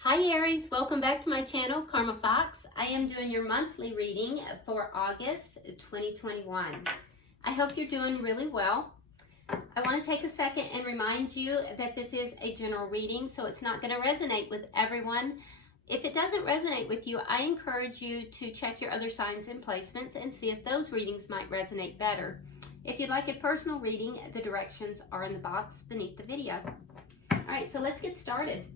Hi Aries, welcome back to my channel, Karma Fox. I am doing your monthly reading for August 2021. I hope you're doing really well. I want to take a second and remind you that this is a general reading, so it's not going to resonate with everyone. If it doesn't resonate with you, I encourage you to check your other signs and placements and see if those readings might resonate better. If you'd like a personal reading, the directions are in the box beneath the video. All right, so let's get started.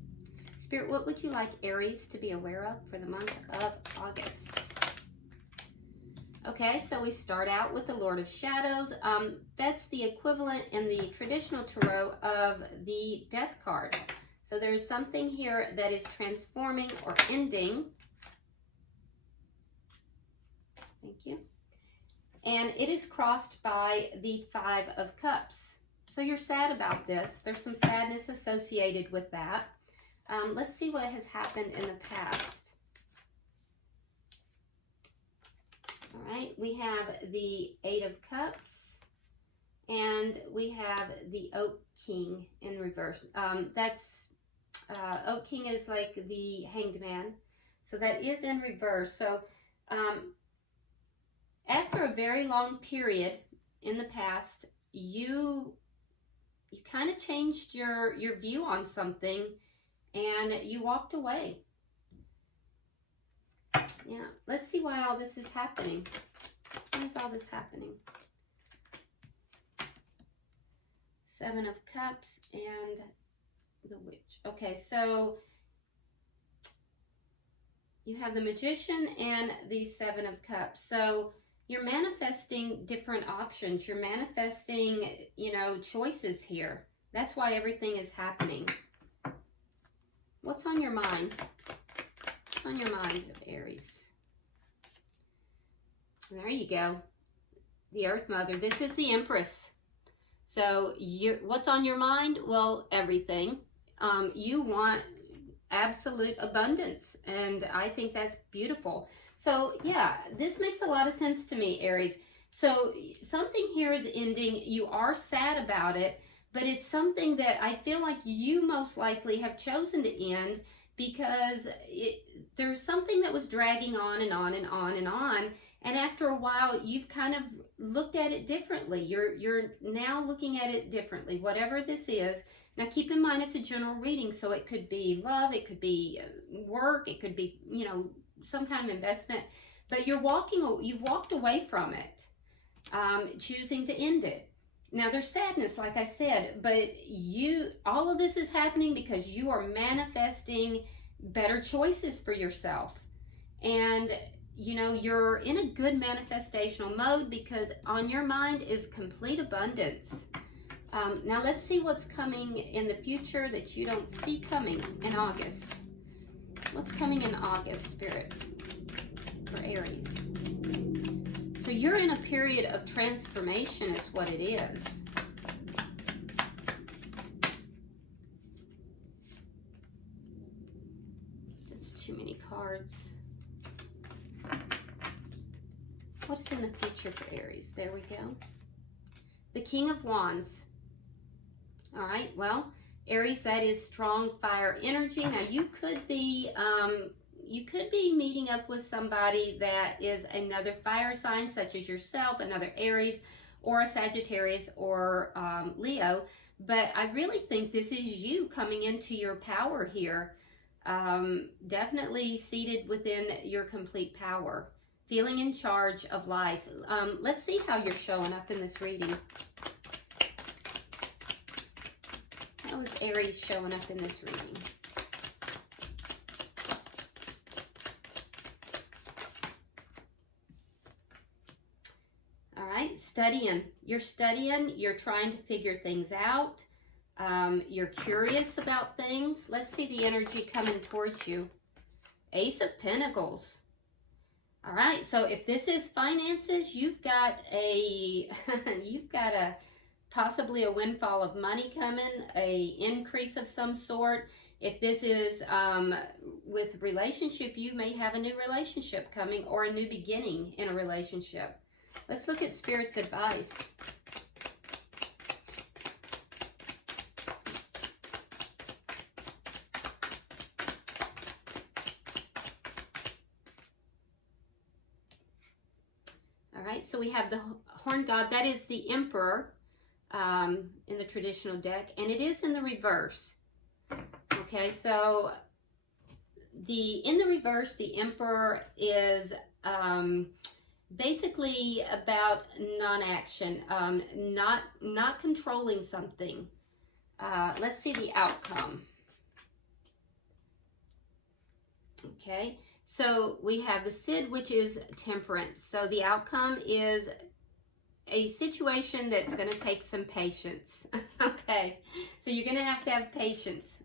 Spirit, what would you like Aries to be aware of for the month of August? Okay, so we start out with the Lord of Shadows. That's the equivalent in the traditional tarot of the Death card. So there's something here that is transforming or ending. Thank you. And it is crossed by the Five of Cups. So you're sad about this. There's some sadness associated with that. Let's see what has happened in the past. All right, we have the Eight of Cups, and we have the Oak King in reverse. Oak King is like the Hanged Man, so that is in reverse. So after a very long period in the past, you kind of changed your view on something, and you walked away. Yeah, let's see why all this is happening. Why is all this happening? Seven of Cups and the Witch. Okay, so you have the Magician and the Seven of Cups. So you're manifesting different options. You're manifesting, choices here. That's why everything is happening. What's on your mind? What's on your mind of Aries? There you go. The Earth Mother. This is the Empress. So what's on your mind? Well, everything. You want absolute abundance, and I think that's beautiful. So yeah, this makes a lot of sense to me, Aries. So something here is ending. You are sad about it, but it's something that I feel like you most likely have chosen to end because there's something that was dragging on and on and on and on. And after a while, you've kind of looked at it differently. You're now looking at it differently, whatever this is. Now, keep in mind, it's a general reading, so it could be love, it could be work, it could be, some kind of investment. But you've walked away from it, choosing to end it. Now, there's sadness, like I said, but all of this is happening because you are manifesting better choices for yourself. And, you're in a good manifestational mode because on your mind is complete abundance. Now, let's see what's coming in the future that you don't see coming in August. What's coming in August, Spirit, for Aries? So you're in a period of transformation is what it is. That's too many cards. What's in the future for Aries? There we go. The King of Wands. All right, well, Aries, that is strong fire energy. Now, you could be meeting up with somebody that is another fire sign, such as yourself, another Aries, or a Sagittarius, or Leo. But I really think this is you coming into your power here. Definitely seated within your complete power. Feeling in charge of life. Let's see how you're showing up in this reading. How is Aries showing up in this reading? All right, studying. You're studying. You're trying to figure things out. You're curious about things. Let's see the energy coming towards you. Ace of Pentacles. All right, so if this is finances, you've got possibly a windfall of money coming, a increase of some sort. If this is with relationship, you may have a new relationship coming or a new beginning in a relationship. Let's look at Spirit's advice. right, so we have the horn god. That is the emperor in the traditional deck, and it is in the reverse. Okay, so in the reverse, the emperor is basically about non-action, not controlling something. Let's see the outcome. Okay, so we have the Cid, which is temperance. So the outcome is a situation that's going to take some patience. Okay, so you're going to have patience.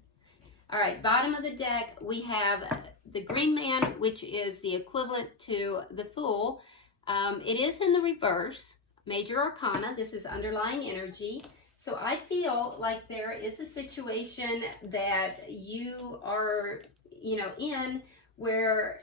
All right, bottom of the deck, we have the Green Man, which is the equivalent to the Fool. It is in the reverse, Major Arcana. This is underlying energy. So I feel like there is a situation that you are, in where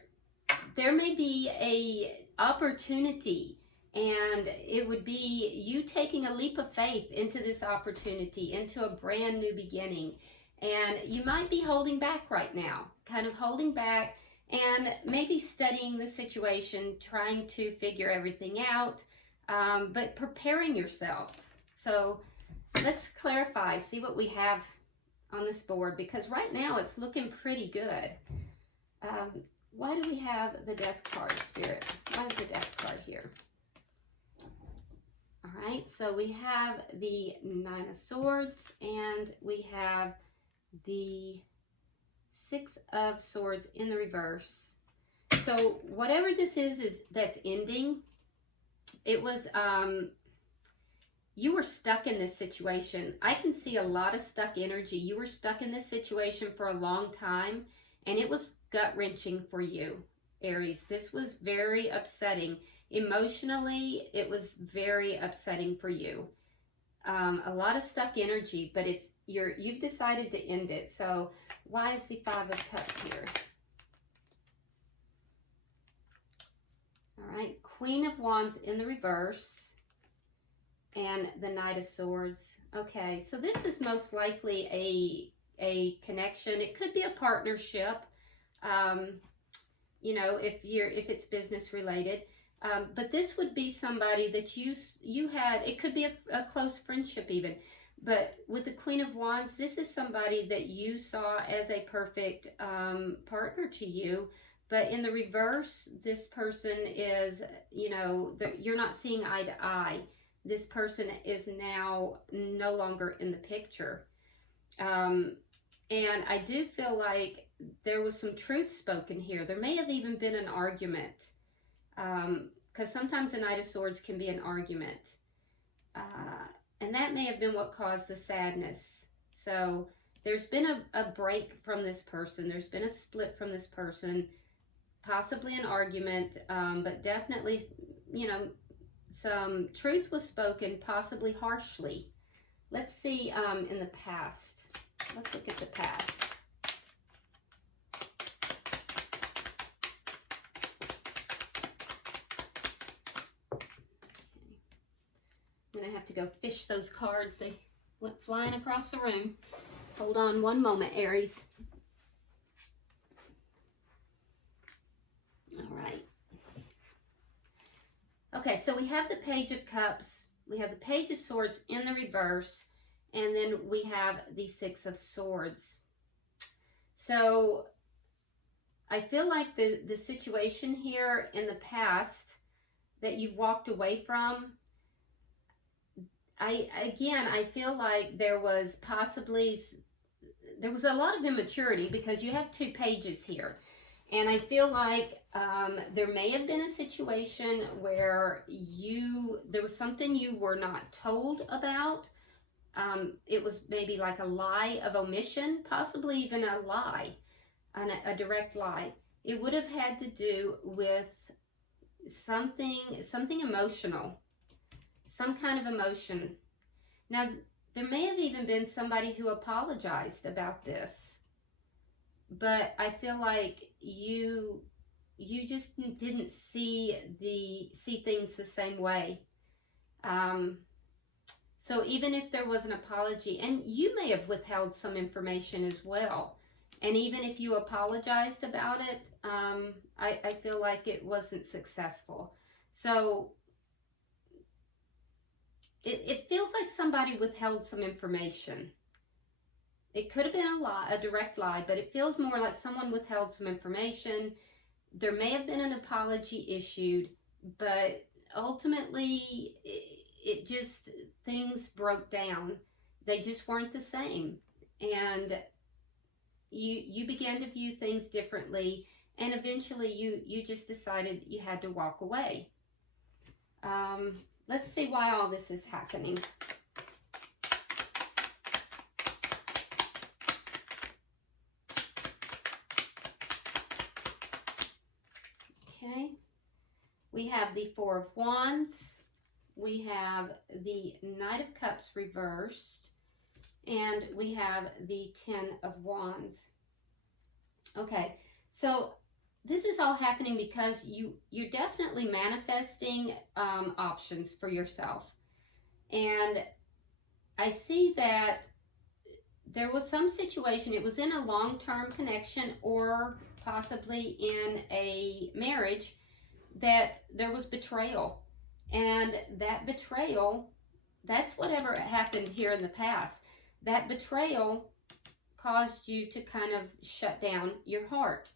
there may be a opportunity, and it would be you taking a leap of faith into this opportunity, into a brand new beginning. And you might be holding back right now, kind of holding back and maybe studying the situation, trying to figure everything out, but preparing yourself. So let's clarify, see what we have on this board, because right now it's looking pretty good. Why do we have the Death card, Spirit? Why is the Death card here? All right, so we have the Nine of Swords, and we have the Six of Swords in the reverse. So whatever this is that's ending, it was, you were stuck in this situation. I can see a lot of stuck energy. You were stuck in this situation for a long time, and it was gut-wrenching for you, Aries. This was very upsetting. Emotionally, it was very upsetting for you. A lot of stuck energy, but you've decided to end it. So why is the Five of Cups here? All right, Queen of Wands in the reverse, and the Knight of Swords. Okay, so this is most likely a connection. It could be a partnership, if it's business related. But this would be somebody that you had, it could be a close friendship even. But with the Queen of Wands, this is somebody that you saw as a perfect partner to you. But in the reverse, this person is, you're not seeing eye to eye. This person is now no longer in the picture. And I do feel like there was some truth spoken here. There may have even been an argument. Because sometimes the Knight of Swords can be an argument. And that may have been what caused the sadness. So there's been a break from this person. There's been a split from this person. Possibly an argument, but definitely, some truth was spoken, possibly harshly. Let's see in the past. Let's look at the past. I'm going to have to go fish those cards. They went flying across the room. Hold on one moment, Aries. All right. Okay, so we have the Page of Cups. We have the Page of Swords in the reverse. And then we have the Six of Swords. So I feel like the situation here in the past that you've walked away from, I feel like there was a lot of immaturity, because you have two pages here. And I feel like there may have been a situation where there was something you were not told about. It was maybe like a lie of omission, possibly even a lie, a direct lie. It would have had to do with something emotional, some kind of emotion. Now, there may have even been somebody who apologized about this, but I feel like you just didn't see things the same way. So even if there was an apology, and you may have withheld some information as well, and even if you apologized about it, I feel like it wasn't successful. So it feels like somebody withheld some information. It could have been a lie, a direct lie, but it feels more like someone withheld some information. There may have been an apology issued, but ultimately it just, things broke down. They just weren't the same. And you began to view things differently, and eventually you just decided you had to walk away. Let's see why all this is happening. Okay, we have the Four of Wands, we have the Knight of Cups reversed, and we have the Ten of Wands. Okay, so this is all happening because you're definitely manifesting options for yourself. And I see that there was some situation, it was in a long-term connection or possibly in a marriage, that there was betrayal. And that betrayal, that's whatever happened here in the past. That betrayal caused you to kind of shut down your heart.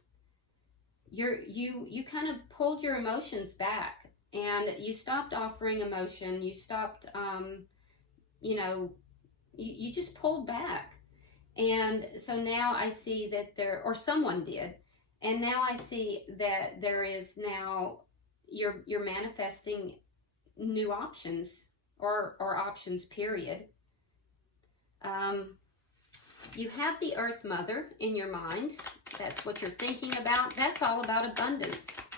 You kind of pulled your emotions back, and you stopped offering emotion. You stopped, you just pulled back. And so now I see that there, or someone did, and now I see that there is now, you're manifesting new options, or options, period. You have the Earth Mother in your mind. That's what you're thinking about. That's all about abundance.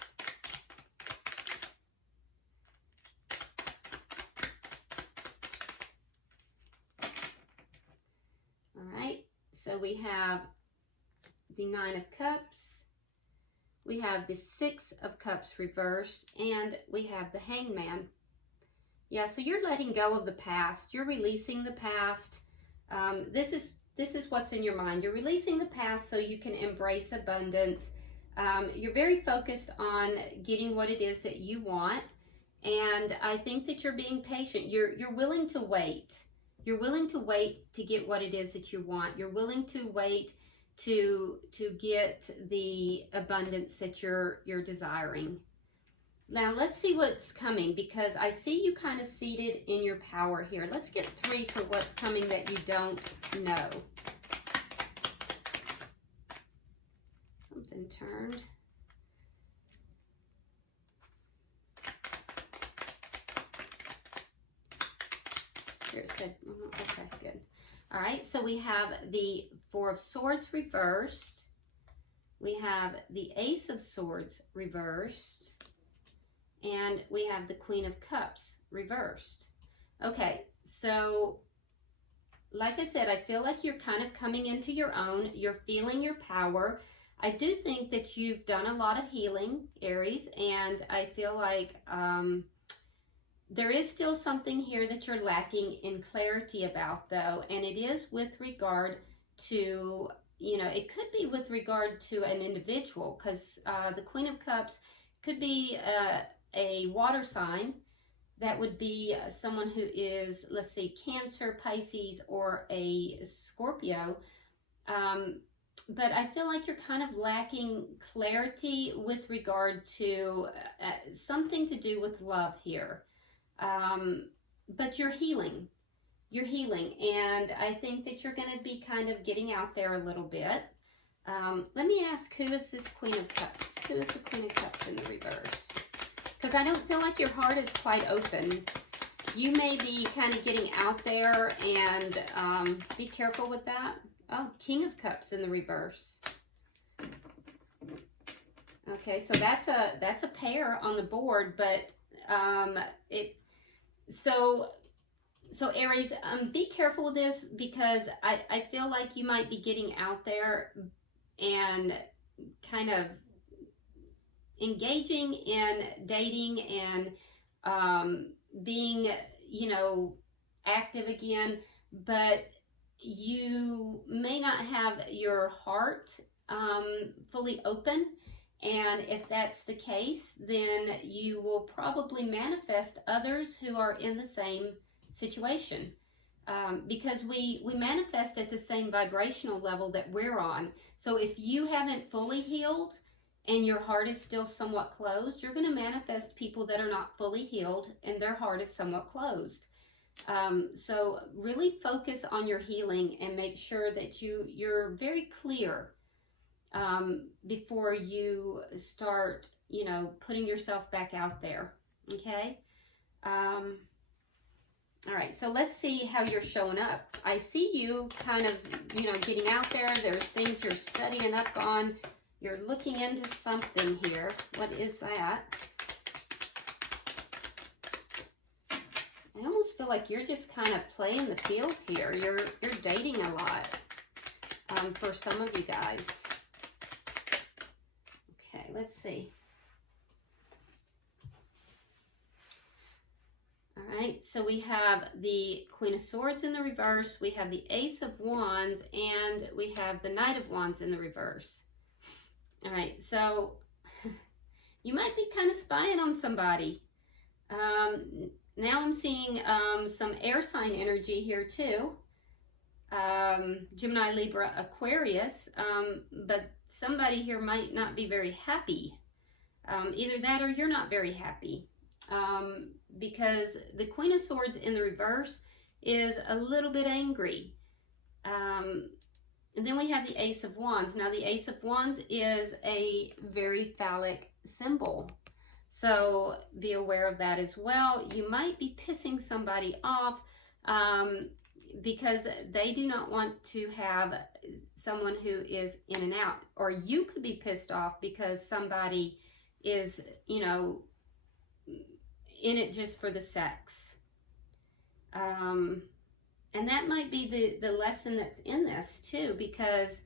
All right, so we have the Nine of Cups, we have the Six of Cups reversed, and we have the Hangman. Yeah, so you're letting go of the past. You're releasing the past. This is what's in your mind. You're releasing the past so you can embrace abundance. You're very focused on getting what it is that you want. And I think that you're being patient. You're willing to wait. You're willing to wait to get what it is that you want. You're willing to wait to get the abundance that you're desiring. Now let's see what's coming, because I see you kind of seated in your power here. Let's get 3 for what's coming that you don't know. Something turned. Spirit said, okay, good. All right, so we have the Four of Swords reversed. We have the Ace of Swords reversed. And we have the Queen of Cups reversed. Okay, so like I said, I feel like you're kind of coming into your own. You're feeling your power. I do think that you've done a lot of healing, Aries, and I feel like there is still something here that you're lacking in clarity about, though, and it is with regard to, it could be with regard to an individual, because the Queen of Cups could be a water sign. That would be someone who is, let's see, Cancer, Pisces, or a Scorpio. But I feel like you're kind of lacking clarity with regard to something to do with love here. But you're healing. You're healing. And I think that you're going to be kind of getting out there a little bit. Let me ask, who is this Queen of Cups? Who is the Queen of Cups in the reverse? Because I don't feel like your heart is quite open. You may be kind of getting out there, and be careful with that. Oh, King of Cups in the reverse. Okay, so that's a pair on the board, but so Aries, be careful with this, because I feel like you might be getting out there and kind of engaging in dating and being, active again, but you may not have your heart fully open. And if that's the case, then you will probably manifest others who are in the same situation. Because we manifest at the same vibrational level that we're on. So if you haven't fully healed and your heart is still somewhat closed, you're going to manifest people that are not fully healed and their heart is somewhat closed. So really focus on your healing and make sure that you're very clear before you start, putting yourself back out there. Okay? All right, so let's see how you're showing up. I see you kind of, getting out there. There's things you're studying up on. You're looking into something here. What is that? I almost feel like you're just kind of playing the field here. You're dating a lot for some of you guys. Okay, let's see. All right, so we have the Queen of Swords in the reverse, we have the Ace of Wands, and we have the Knight of Wands in the reverse. All right, so you might be kind of spying on somebody. Now I'm seeing some air sign energy here too. Gemini, Libra, Aquarius, but somebody here might not be very happy. Either that or you're not very happy. Because the Queen of Swords in the reverse is a little bit angry. And then we have the Ace of Wands. Now the Ace of Wands is a very phallic symbol. So be aware of that as well. You might be pissing somebody off because they do not want to have someone who is in and out. Or you could be pissed off because somebody is, in it just for the sex. And that might be the lesson that's in this too, because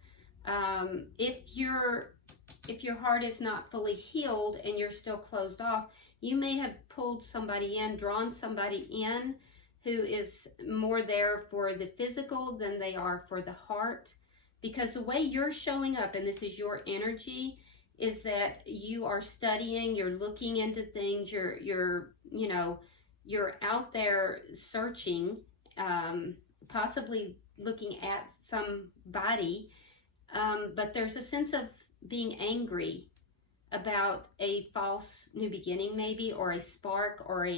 if your heart is not fully healed and you're still closed off, you may have pulled somebody in, drawn somebody in who is more there for the physical than they are for the heart. Because the way you're showing up, and this is your energy, is that you are studying, you're looking into things, you're out there searching, possibly looking at somebody, but there's a sense of being angry about a false new beginning maybe, or a spark, or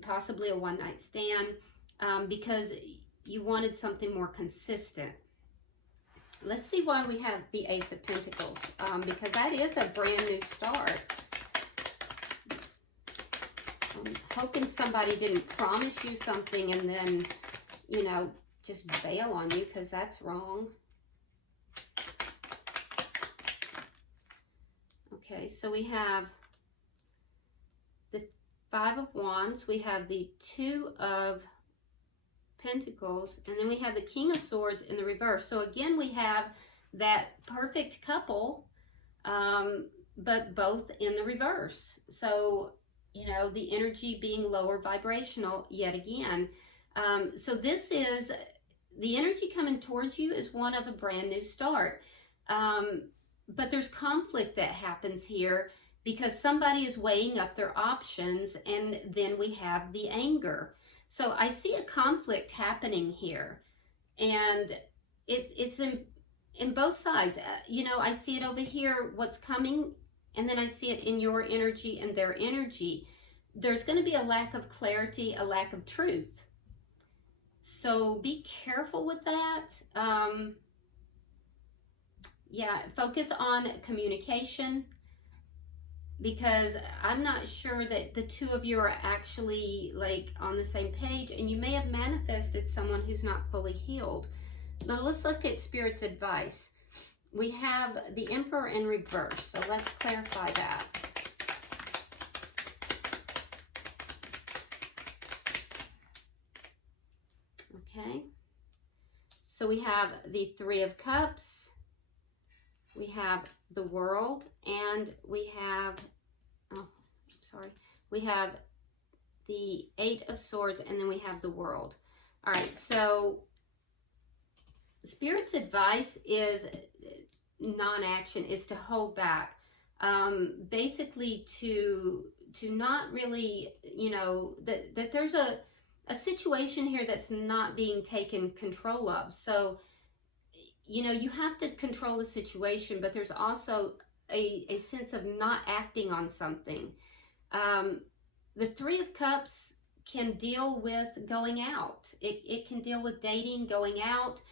possibly a one-night stand, because you wanted something more consistent. Let's see why we have the Ace of Pentacles, because that is a brand new start. I'm hoping somebody didn't promise you something and then, just bail on you, because that's wrong. Okay, so we have the Five of Wands, we have the Two of Pentacles, and then we have the King of Swords in the reverse. So again, we have that perfect couple, but both in the reverse. So, the energy being lower vibrational yet again. So this is, the energy coming towards you is one of a brand new start. But there's conflict that happens here because somebody is weighing up their options, and then we have the anger. So I see a conflict happening here, and it's in both sides. I see it over here, what's coming, and then I see it in your energy and their energy. There's going to be a lack of clarity, a lack of truth. So be careful with that. Focus on communication, because I'm not sure that the two of you are actually on the same page, and you may have manifested someone who's not fully healed. Now let's look at Spirit's advice. We have the Emperor in reverse, so let's clarify that. Okay, so we have the Three of Cups, we have the World, and we have, we have the Eight of Swords, and then we have the World. All right, so Spirit's advice is non-action, is to hold back. Basically to not really, that there's a a situation here that's not being taken control of. So, you know, you have to control the situation, but there's also a sense of not acting on something. The Three of Cups can deal with going out. It can deal with dating, going out.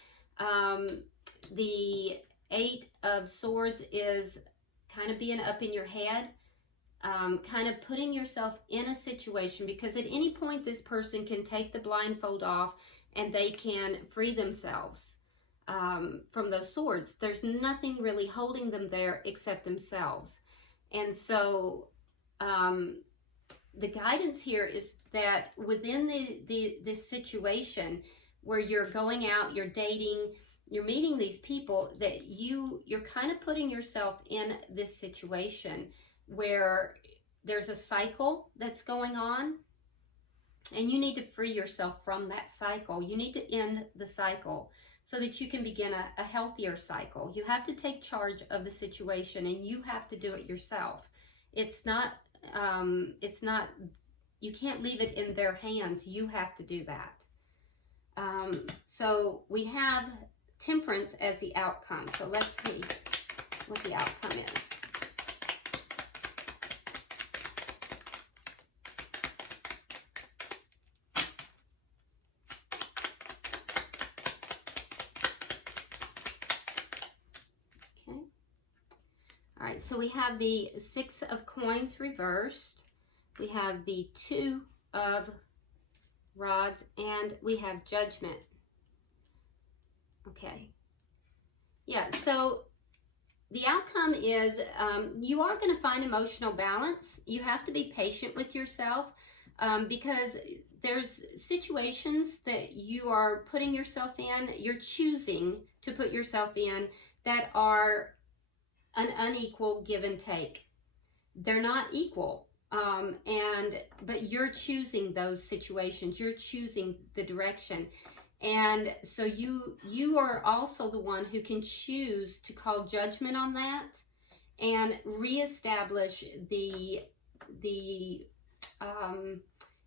The Eight of Swords is kind of being up in your head, kind of putting yourself in a situation, because at any point this person can take the blindfold off and they can free themselves from those swords. There's nothing really holding them there except themselves. And so the guidance here is that within this situation where you're going out, you're dating, you're meeting these people, that you're kind of putting yourself in this situation where there's a cycle that's going on, and you need to free yourself from that cycle. You need to end the cycle so that you can begin a healthier cycle. You have to take charge of the situation, and you have to do it yourself. It's not, you can't leave it in their hands. You have to do that. So we have Temperance as the outcome. So let's see what the outcome is. Okay. All right, so we have the Six of Coins reversed. We have the Two of Rods, and we have Judgment. Okay. Yeah, so the outcome is you are going to find emotional balance. You have to be patient with yourself because there's situations that you are putting yourself in, you're choosing to put yourself in, that are an unequal give and take. They're not equal. But you're choosing those situations. You're choosing the direction. And so you are also the one who can choose to call judgment on that and reestablish the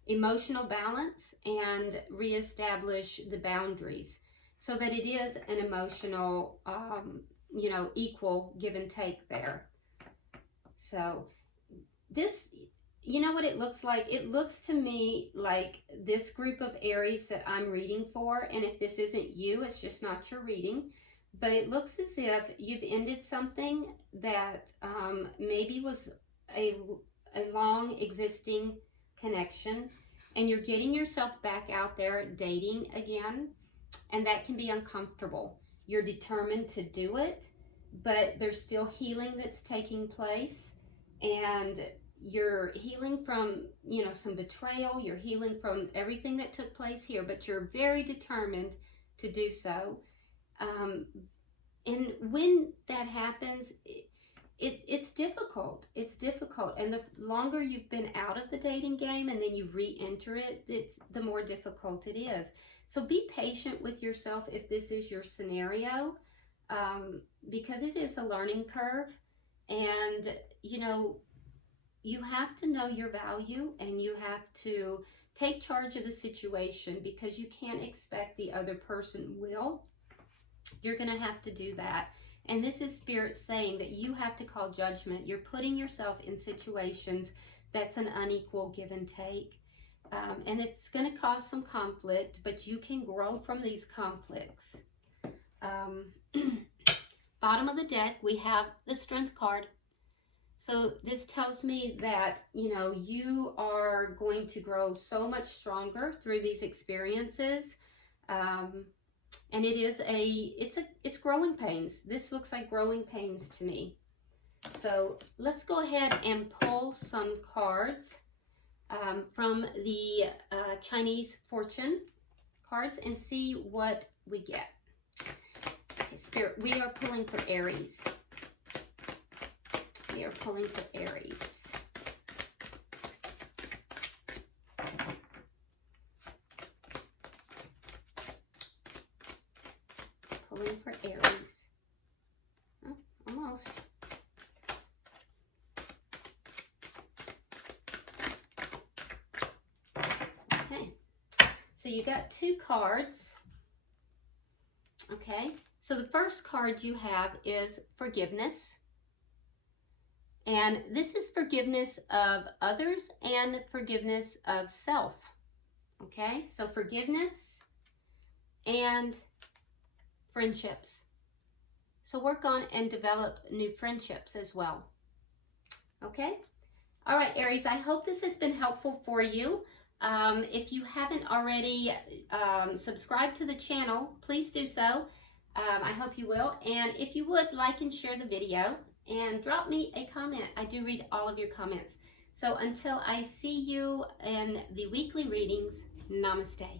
emotional balance and reestablish the boundaries so that it is an emotional, you know, equal give and take there. So this, you know what it looks like? It looks to me like this group of Aries that I'm reading for, and if this isn't you, it's just not your reading, but it looks as if you've ended something that maybe was a long existing connection, and you're getting yourself back out there dating again, and that can be uncomfortable. You're determined to do it, but there's still healing that's taking place, and you're healing from, you know, some betrayal. You're healing from everything that took place here, but you're very determined to do so. And when that happens, it's difficult. It's difficult. And the longer you've been out of the dating game and then you re-enter it, the more difficult it is. So be patient with yourself if this is your scenario, because it is a learning curve. And, you know, you have to know your value, and you have to take charge of the situation, because you can't expect the other person will. You're going to have to do that. And this is Spirit saying that you have to call judgment. You're putting yourself in situations that's an unequal give and take. And it's going to cause some conflict, but you can grow from these conflicts. Bottom of the deck, we have the Strength card. So this tells me that, you know, you are going to grow so much stronger through these experiences. And it is it's growing pains. This looks like growing pains to me. So let's go ahead and pull some cards from the Chinese fortune cards and see what we get. Okay, Spirit, we are pulling for Aries. We are pulling for Aries. Pulling for Aries. Oh, almost. Okay. you got 2 cards. Okay, so the first card you have is forgiveness. And this is forgiveness of others and forgiveness of self. Okay, so forgiveness and friendships. So work on and develop new friendships as well. Okay, all right, Aries, I hope this has been helpful for you. If you haven't already subscribed to the channel, please do so. I hope you will. And if you would, like and share the video and drop me a comment. I do read all of your comments. So until I see you in the weekly readings, namaste.